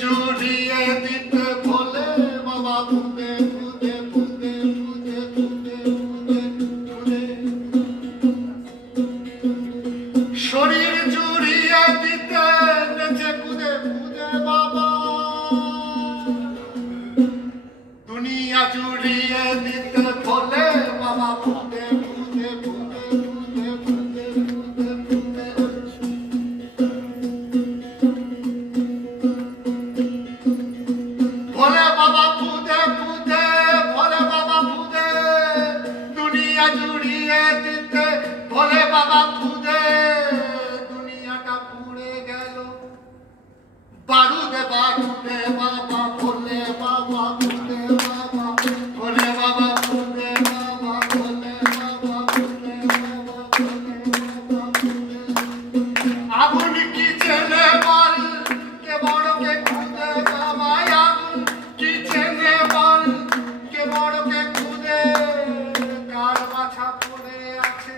জুড়িয়ে দিতে বলে বাবা ফুদে ফুদে ফুদে ফুদে ফুদে ফুদে ফুদে শরীর জুড়িয়ে দিতে নেচে কুদে ফুদে বাবা দুনিয়া জুড়িয়ে দিতে বলে বাবা ফুদে ফুদে ফুদে ফুদে ফুদে ফুদে ফুদে ভোলে বাবা ফুদে ফুদে ভোলে বাবা ফুদে দুনিয়া জুড়িয়ে দিতে ভোলে বাবা ফুদে দুনিয়াটা পুড়ে গেল বারুদে বারুদে বাবা ভোলে বাবা ফুদে বাবা ভোলে বাবা ফুদে বাবা ভোলে বাবা ফুদে বাবা ভোলে বাবা ফুদে আগুন কি চেনে বল কে বড় কে খুদে বাবা আগুন কি চেনে বল কে বড় কে খুদে কার মাথা পড়ে আছে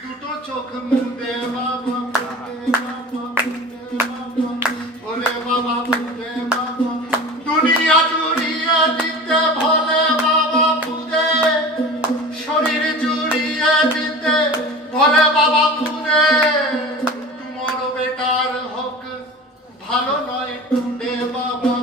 দুটো চোখ মুদে বাবা ফুদে বাবা ফুদে বাবা ওরে বাবা ফুদে বাবা দুনিয়া জুড়িয়ে দিতে ভোলে বাবা ফুদে শরীর জুড়িয়ে দিতে ভোলে বাবা ফুদে তোমার বেটার হোক ভালো নয় টুডে বাবা